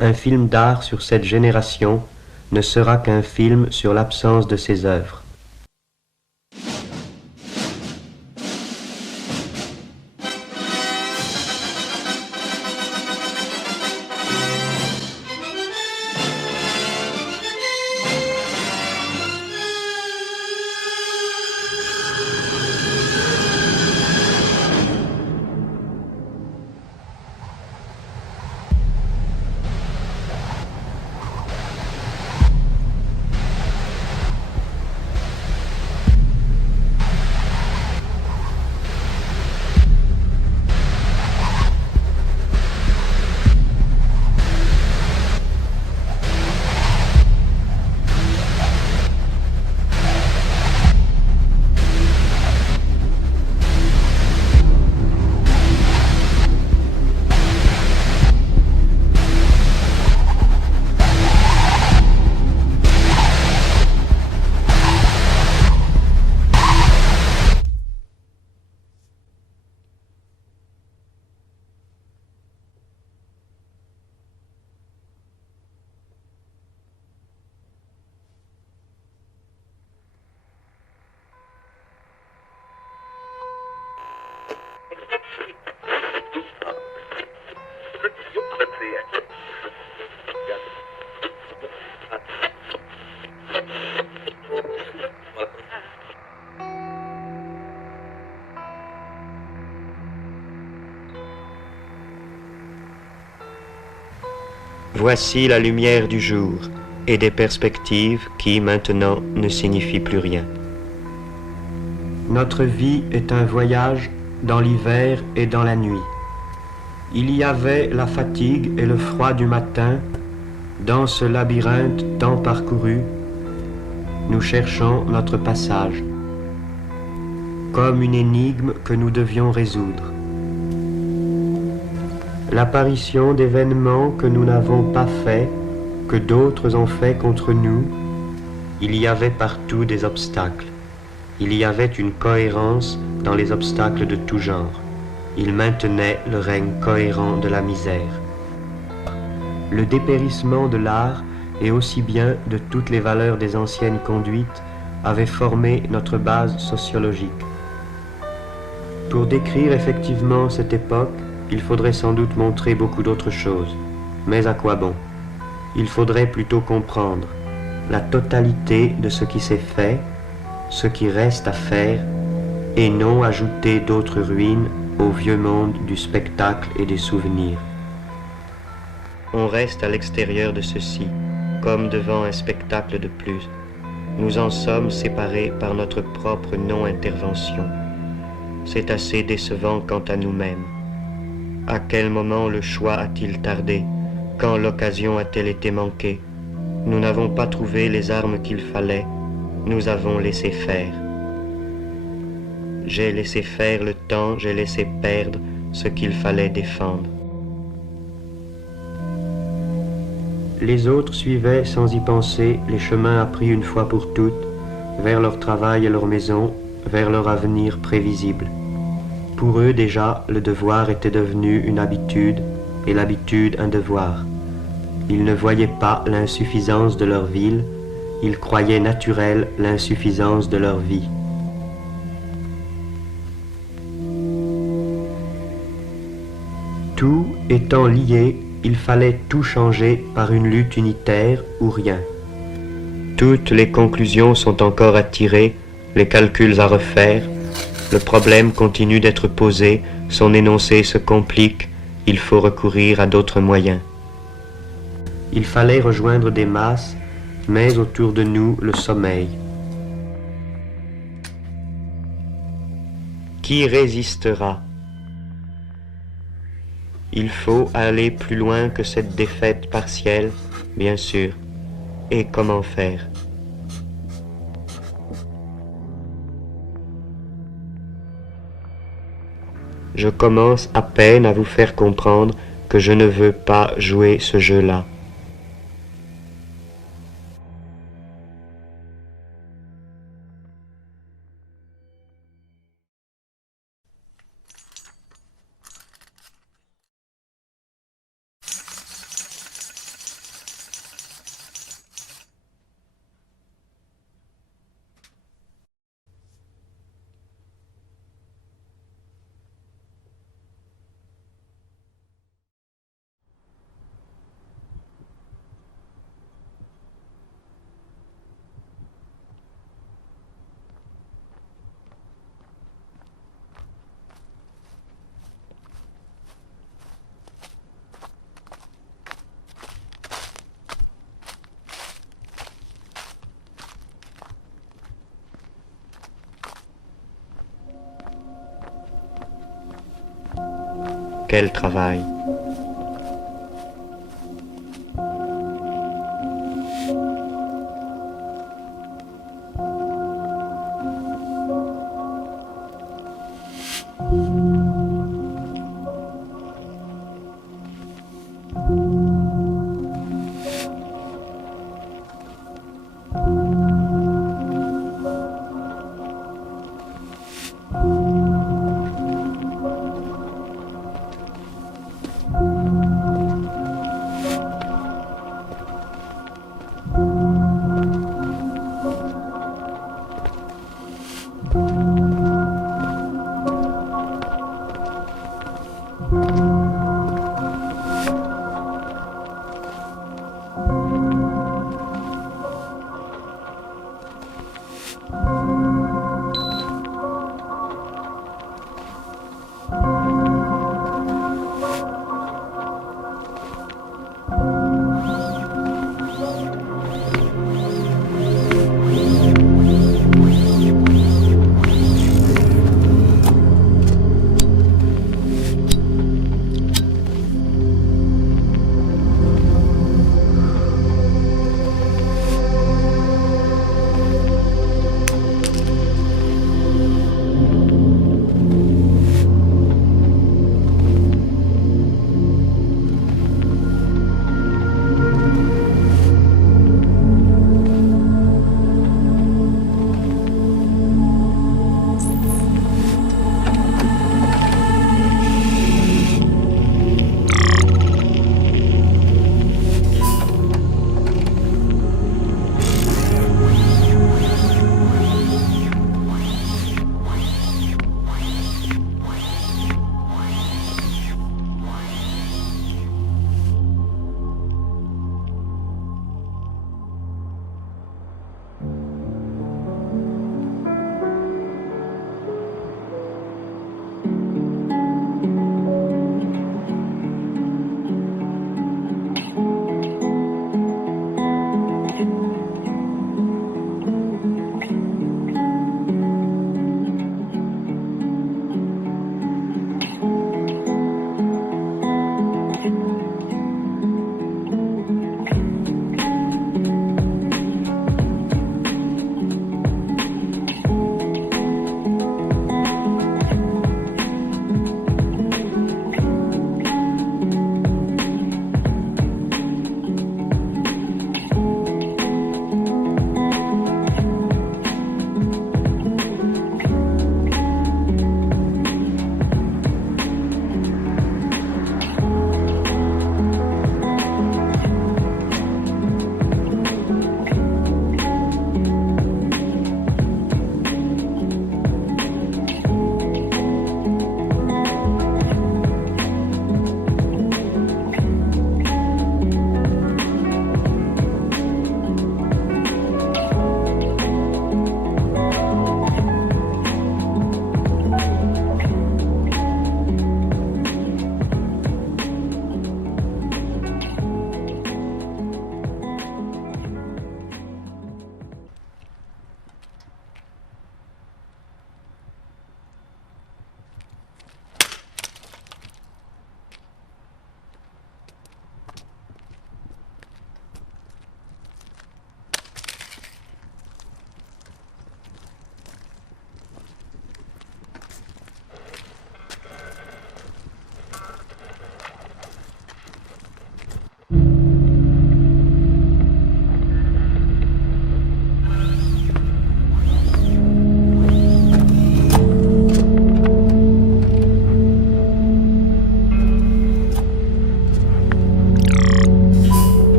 un film d'art sur cette génération ne sera qu'un film sur l'absence de ses œuvres. Voici la lumière du jour et des perspectives qui, maintenant, ne signifient plus rien. Notre vie est un voyage dans l'hiver et dans la nuit. Il y avait la fatigue et le froid du matin. Dans ce labyrinthe tant parcouru, nous cherchons notre passage, comme une énigme que nous devions résoudre. L'apparition d'événements que nous n'avons pas faits, que d'autres ont fait contre nous, il y avait partout des obstacles. Il y avait une cohérence dans les obstacles de tout genre. Ils maintenaient le règne cohérent de la misère. Le dépérissement de l'art et aussi bien de toutes les valeurs des anciennes conduites avait formé notre base sociologique. Pour décrire effectivement cette époque, il faudrait sans doute montrer beaucoup d'autres choses. Mais à quoi bon? Il faudrait plutôt comprendre la totalité de ce qui s'est fait, ce qui reste à faire, et non ajouter d'autres ruines au vieux monde du spectacle et des souvenirs. On reste à l'extérieur de ceci, comme devant un spectacle de plus. Nous en sommes séparés par notre propre non-intervention. C'est assez décevant quant à nous-mêmes. À quel moment le choix a-t-il tardé? Quand l'occasion a-t-elle été manquée? Nous n'avons pas trouvé les armes qu'il fallait. Nous avons laissé faire. J'ai laissé faire le temps, j'ai laissé perdre ce qu'il fallait défendre. Les autres suivaient sans y penser les chemins appris une fois pour toutes, vers leur travail et leur maison, vers leur avenir prévisible. Pour eux déjà, le devoir était devenu une habitude, et l'habitude un devoir. Ils ne voyaient pas l'insuffisance de leur ville, ils croyaient naturelle l'insuffisance de leur vie. Tout étant lié, il fallait tout changer par une lutte unitaire ou rien. Toutes les conclusions sont encore à tirer, les calculs à refaire. Le problème continue d'être posé, son énoncé se complique, il faut recourir à d'autres moyens. Il fallait rejoindre des masses, mais autour de nous le sommeil. Qui résistera? Il faut aller plus loin que cette défaite partielle, bien sûr. Et comment faire? Je commence à peine à vous faire comprendre que je ne veux pas jouer ce jeu-là. Quel travail!